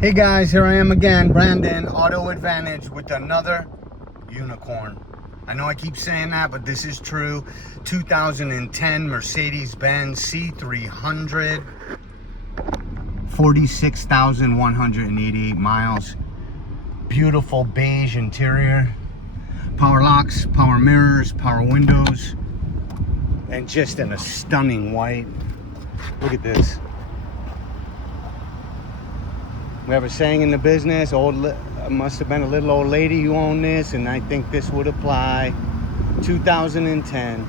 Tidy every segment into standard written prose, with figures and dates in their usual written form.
Hey guys, here I am again, Brandon, Auto Advantage with another unicorn. I know I keep saying that, but this is true. 2010 Mercedes-Benz C300, 46,188 miles. Beautiful beige interior, power locks, power mirrors, power windows, and just in a stunning white. Look at this. We have a saying in the business, must have been a little old lady who owned this, and I think this would apply. 2010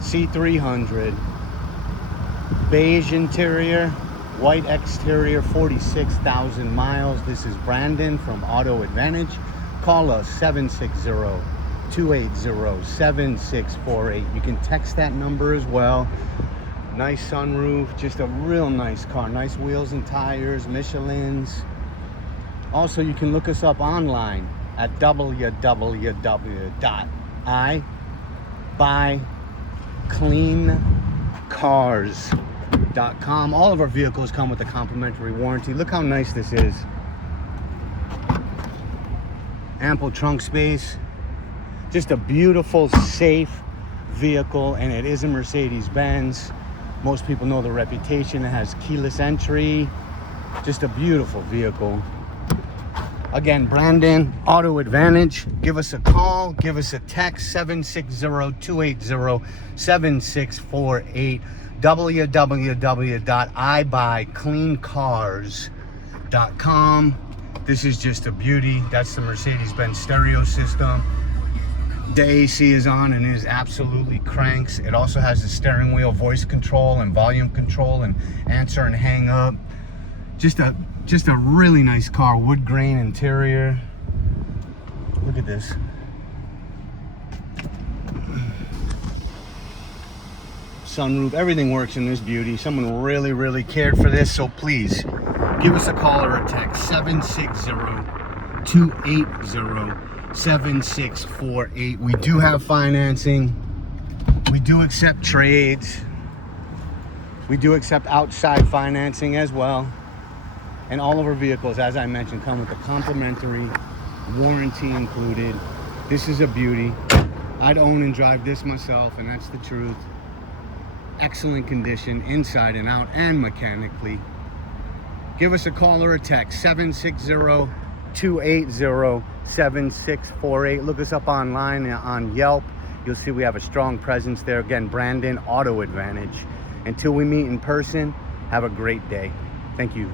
C300, beige interior, white exterior, 46,000 miles. This is Brandon from Auto Advantage. Call us 760-280-7648. You can text that number as well. Nice sunroof, just a real nice car. Nice wheels and tires, Michelin's. Also, you can look us up online at www.ibuycleancars.com. All of our vehicles come with a complimentary warranty. Look how nice this is. Ample trunk space. Just a beautiful, safe vehicle, and it is a Mercedes-Benz. Most people know the reputation. It has keyless entry. Just a beautiful vehicle. Again, Brandon, Auto Advantage. Give us a call, give us a text, 760-280-7648. www.ibuycleancars.com. This is just a beauty. That's the Mercedes-Benz stereo system. The AC is on and is absolutely cranks. It also has the steering wheel voice control and volume control and answer and hang up. Just a really nice car. Wood grain interior. Look at this. Sunroof, everything works in this beauty. Someone really cared for this, so please give us a call or a text, 760-280-7648. We do have financing. We do accept trades. We do accept outside financing as well. And all of our vehicles, as I mentioned, come with a complimentary warranty included. This is a beauty. I'd own and drive this myself, and that's the truth. Excellent condition, inside and out, and mechanically. Give us a call or a text, 760-280-7648. Look us up online on Yelp. You'll see we have a strong presence there. Again, Brandon, Auto Advantage. Until we meet in person, have a great day. Thank you.